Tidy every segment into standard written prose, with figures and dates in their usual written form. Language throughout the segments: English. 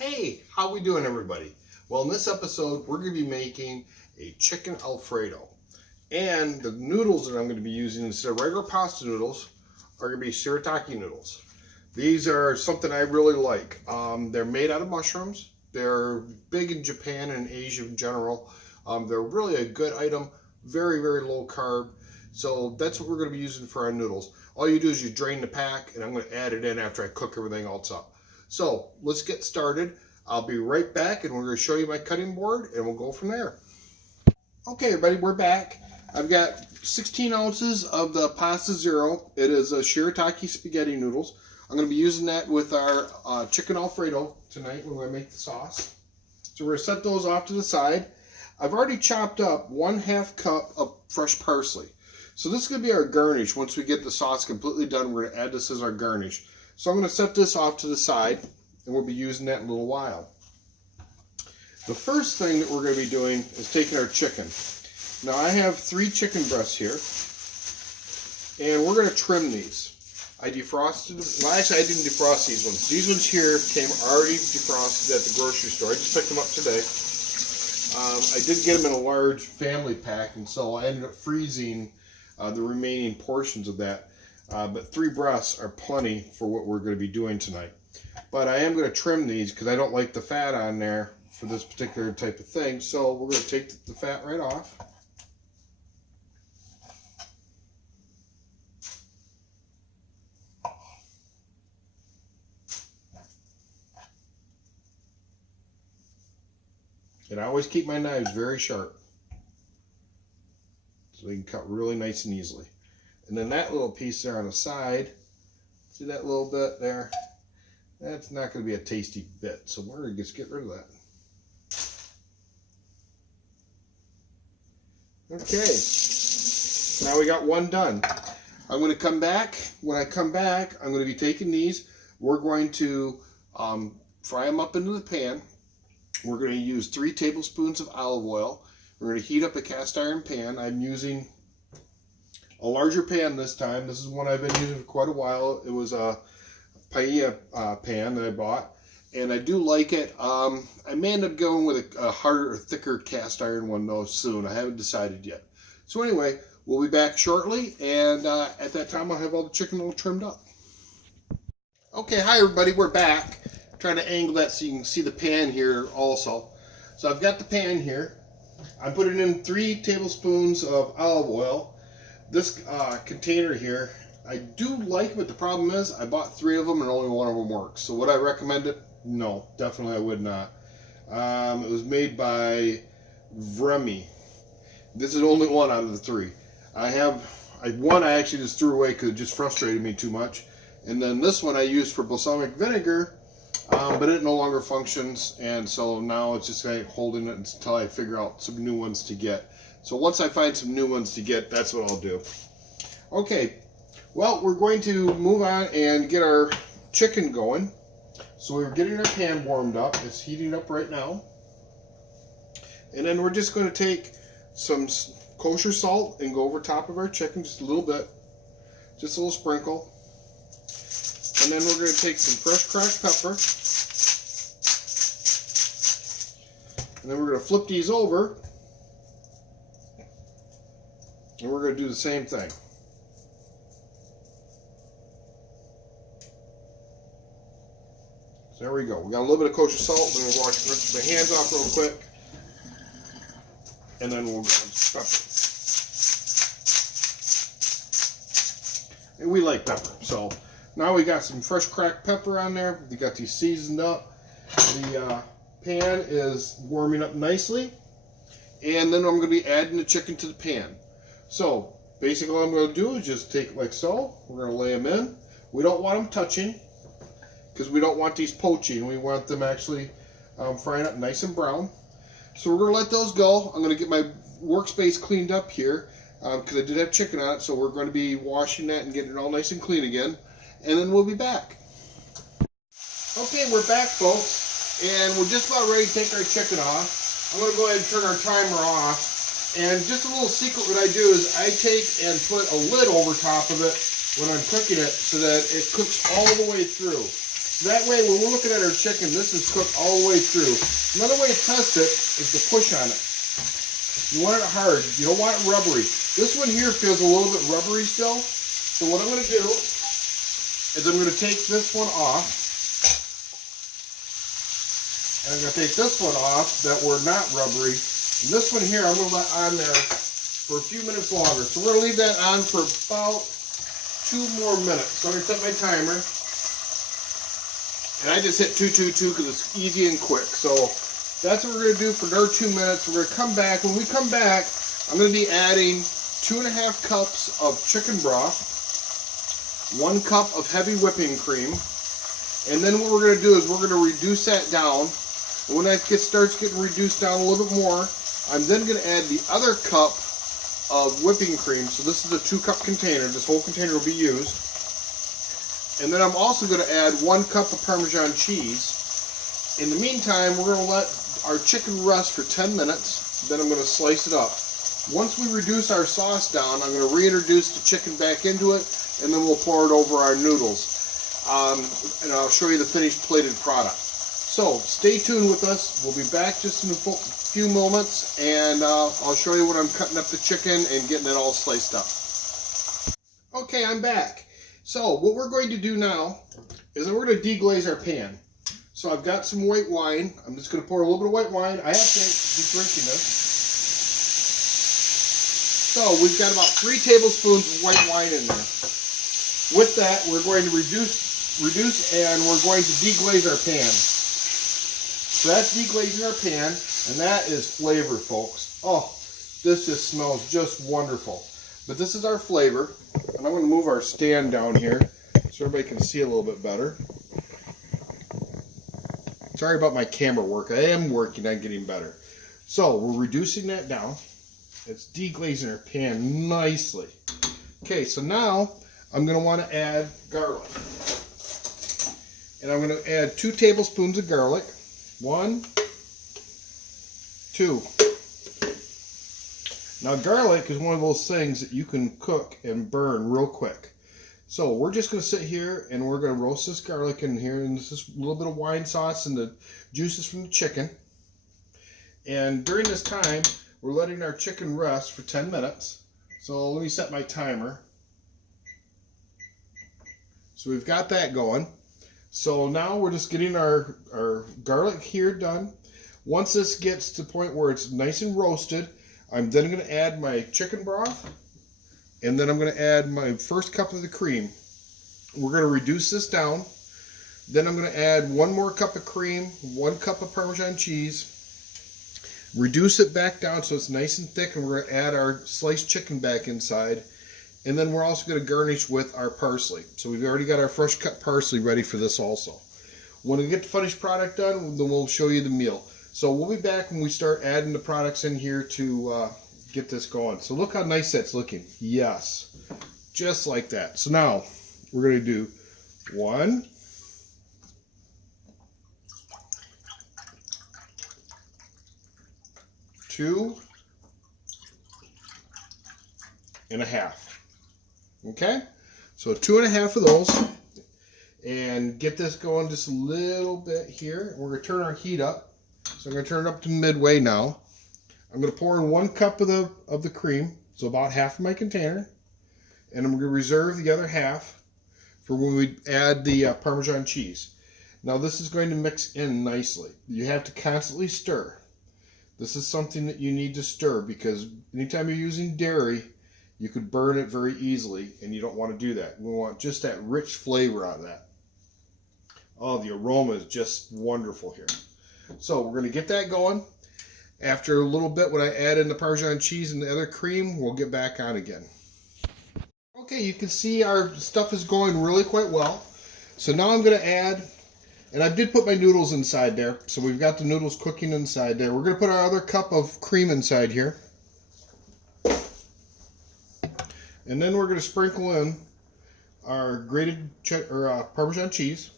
Hey, how we doing, everybody? Well, in this episode, we're going to be making a chicken Alfredo. And the noodles that I'm going to be using instead of regular pasta noodles are going to be Sirataki noodles. These are something I really like. They're made out of mushrooms. They're big in Japan and Asia in general. They're really a good item, very, very low carb. So that's what we're going to be using for our noodles. All you do is you drain the pack, and I'm going to add it in after I cook everything else up. So let's get started. I'll be right back, and we're going to show you my cutting board, and we'll go from there. Okay, everybody, we're back. I've got 16 ounces of the Pasta Zero. It is a Shiritaki spaghetti noodles. I'm going to be using that with our chicken Alfredo tonight when we make the sauce. So we're going to set those off to the side. I've already chopped up 1/2 cup of fresh parsley. So this is going to be our garnish. Once we get the sauce completely done, we're going to add this as our garnish. So I'm going to set this off to the side, and we'll be using that in a little while. The first thing that we're going to be doing is taking our chicken. Now I have 3 chicken breasts here, and we're going to trim these. I defrosted them. Well, actually, I didn't defrost these ones. These ones here came already defrosted at the grocery store. I just picked them up today. I did get them in a large family pack, and so I ended up freezing the remaining portions of that. But 3 breasts are plenty for what we're going to be doing tonight. But I am going to trim these because I don't like the fat on there for this particular type of thing. So we're going to take the fat right off. And I always keep my knives very sharp so they can cut really nice and easily. And then that little piece there on the side, see that little bit there? That's not going to be a tasty bit, so we're going to just get rid of that. Okay, now we got one done. I'm going to come back. When I come back, I'm going to be taking these. We're going to fry them up into the pan. We're going to use 3 tablespoons of olive oil. We're going to heat up a cast iron pan. I'm using a larger pan this time. This is one I've been using for quite a while. It was a paella pan that I bought, and I do like it. I may end up going with a harder, thicker cast iron one though soon. I haven't decided yet. So anyway, we'll be back shortly, and at that time I'll have all the chicken all trimmed up. Okay, hi everybody, we're back. I'm trying to angle that so you can see the pan here also. So I've got the pan here. I'm putting in 3 tablespoons of olive oil. This container here, I do like, but the problem is I bought 3 of them and only one of them works. So would I recommend it? No, definitely I would not. It was made by Vremi. This is only one out of the 3. One I actually just threw away because it just frustrated me too much. And then this one I used for balsamic vinegar, but it no longer functions. And so now it's just kind of holding it until I figure out some new ones to get. So once I find some new ones to get, that's what I'll do. Okay, well, we're going to move on and get our chicken going. So we're getting our pan warmed up. It's heating up right now. And then we're just going to take some kosher salt and go over top of our chicken just a little bit. Just a little sprinkle. And then we're going to take some fresh cracked pepper. And then we're going to flip these over. And we're going to do the same thing. So there we go. We got a little bit of kosher salt. We're going to rinse my hands off real quick. And then we'll grab some pepper. And we like pepper. So now we got some fresh cracked pepper on there. We got these seasoned up. The pan is warming up nicely. And then I'm going to be adding the chicken to the pan. So basically all I'm going to do is just take it like so. We're going to lay them in. We don't want them touching because we don't want these poaching. We want them actually frying up nice and brown. So we're going to let those go. I'm going to get my workspace cleaned up here because I did have chicken on it. So we're going to be washing that and getting it all nice and clean again. And then we'll be back. Okay, we're back, folks. And we're just about ready to take our chicken off. I'm going to go ahead and turn our timer off. And just a little secret what I do is I take and put a lid over top of it when I'm cooking it so that it cooks all the way through. So that way, when we're looking at our chicken, this is cooked all the way through. Another way to test it is to push on it. You want it hard. You don't want it rubbery. This one here feels a little bit rubbery still. So what I'm going to do is I'm going to take this one off. And I'm going to take this one off that were not rubbery. And this one here I'm going to let on there for a few minutes longer. So we're going to leave that on for about 2 more minutes. So I'm going to set my timer. And I just hit 222 because it's easy and quick. So that's what we're going to do for another 2 minutes. We're going to come back. When we come back, I'm going to be adding 2.5 cups of chicken broth, 1 cup of heavy whipping cream, and then what we're going to do is we're going to reduce that down. And when that starts getting reduced down a little bit more, I'm then going to add the other cup of whipping cream. So this is a 2-cup container. This whole container will be used. And then I'm also going to add 1 cup of Parmesan cheese. In the meantime, we're going to let our chicken rest for 10 minutes, then I'm going to slice it up. Once we reduce our sauce down, I'm going to reintroduce the chicken back into it, and then we'll pour it over our noodles. And I'll show you the finished plated product. So stay tuned with us. We'll be back just in a few moments, and I'll show you when I'm cutting up the chicken and getting it all sliced up. Okay, I'm back. So what we're going to do now is we're going to deglaze our pan. So I've got some white wine. I'm just going to pour a little bit of white wine. I have to be drinking this. So we've got about 3 tablespoons of white wine in there. With that, we're going to reduce and we're going to deglaze our pan. So that's deglazing our pan, and that is flavor, folks. Oh, this just smells just wonderful. But this is our flavor, and I'm going to move our stand down here so everybody can see a little bit better. Sorry about my camera work. I am working on getting better. So we're reducing that down. It's deglazing our pan nicely. Okay, so now I'm going to want to add garlic. And I'm going to add 2 tablespoons of garlic. 1, 2. Now garlic is one of those things that you can cook and burn real quick. So we're just going to sit here and we're going to roast this garlic in here, and this is a little bit of wine sauce and the juices from the chicken. And during this time, we're letting our chicken rest for 10 minutes. So let me set my timer. So we've got that going. So now we're just getting our garlic here done. Once this gets to the point where it's nice and roasted, I'm then going to add my chicken broth, and then I'm going to add my first cup of the cream. We're going to reduce this down. Then I'm going to add 1 more cup of cream, 1 cup of Parmesan cheese, reduce it back down so it's nice and thick, and we're going to add our sliced chicken back inside. And then we're also going to garnish with our parsley. So we've already got our fresh cut parsley ready for this also. When we get the finished product done, then we'll show you the meal. So we'll be back when we start adding the products in here to get this going. So look how nice that's looking. Yes, just like that. So now we're going to do 1, 2 and a half. Okay, so 2.5 of those, and get this going just a little bit here. We're going to turn our heat up. So I'm going to turn it up to midway now. I'm going to pour in 1 cup of the cream, so about half of my container, and I'm going to reserve the other half for when we add the Parmesan cheese. Now this is going to mix in nicely. You have to constantly stir. This is something that you need to stir, because anytime you're using dairy, you could burn it very easily, and you don't want to do that. We want just that rich flavor out of that. Oh, the aroma is just wonderful here. So we're going to get that going. After a little bit, when I add in the Parmesan cheese and the other cream, we'll get back on again. Okay, you can see our stuff is going really quite well. So now I'm going to add, and I did put my noodles inside there. So we've got the noodles cooking inside there. We're going to put our other cup of cream inside here. And then we're going to sprinkle in our grated Parmesan cheese.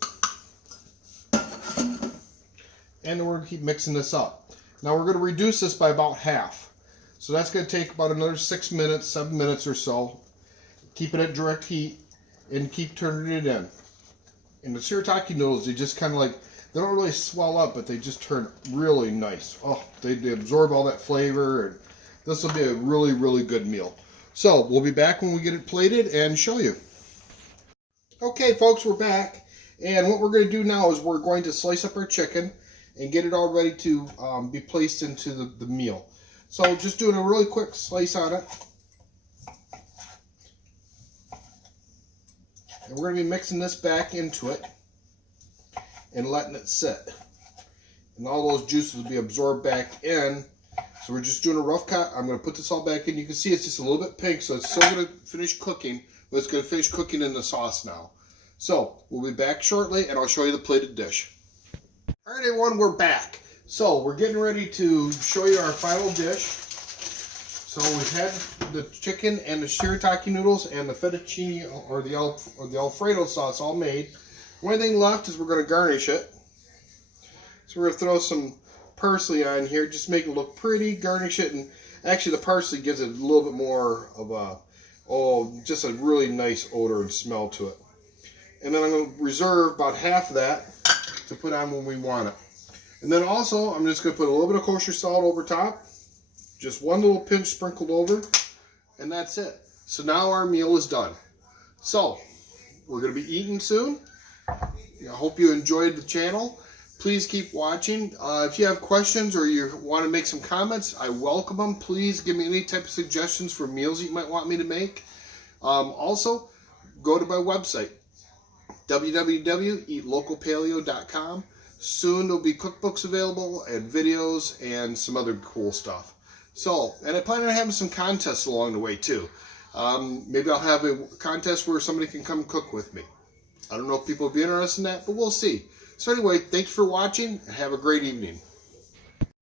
And then we're going to keep mixing this up. Now we're going to reduce this by about half. So that's going to take about another 6 minutes, 7 minutes or so. Keep it at direct heat and keep turning it in. And the Sirataki noodles, they just kind of like, they don't really swell up, but they just turn really nice. Oh, they absorb all that flavor, and this will be a really, really good meal. So we'll be back when we get it plated and show you. Okay, folks, we're back. And what we're going to do now is we're going to slice up our chicken and get it all ready to be placed into the meal. So just doing a really quick slice on it. And we're going to be mixing this back into it and letting it sit. And all those juices will be absorbed back in. So we're just doing a rough cut. I'm going to put this all back in. You can see it's just a little bit pink, so it's still going to finish cooking, but it's going to finish cooking in the sauce now. So we'll be back shortly, and I'll show you the plated dish. All right, everyone, we're back. So we're getting ready to show you our final dish. So we've had the chicken and the shirataki noodles and the fettuccine or the Alfredo sauce all made. The only thing left is we're going to garnish it. So we're going to throw some parsley on here, just make it look pretty, garnish it, and actually the parsley gives it a little bit more of a, just a really nice odor and smell to it. And then I'm going to reserve about half of that to put on when we want it. And then also, I'm just going to put a little bit of kosher salt over top, just one little pinch sprinkled over, and that's it. So now our meal is done. So, we're going to be eating soon. I hope you enjoyed the channel. Please keep watching. If you have questions or you want to make some comments, I welcome them. Please give me any type of suggestions for meals you might want me to make. Also, go to my website, www.eatlocalpaleo.com. Soon there'll be cookbooks available and videos and some other cool stuff. So, and I plan on having some contests along the way too. Maybe I'll have a contest where somebody can come cook with me. I don't know if people will be interested in that, but we'll see. So anyway, thank you for watching and have a great evening.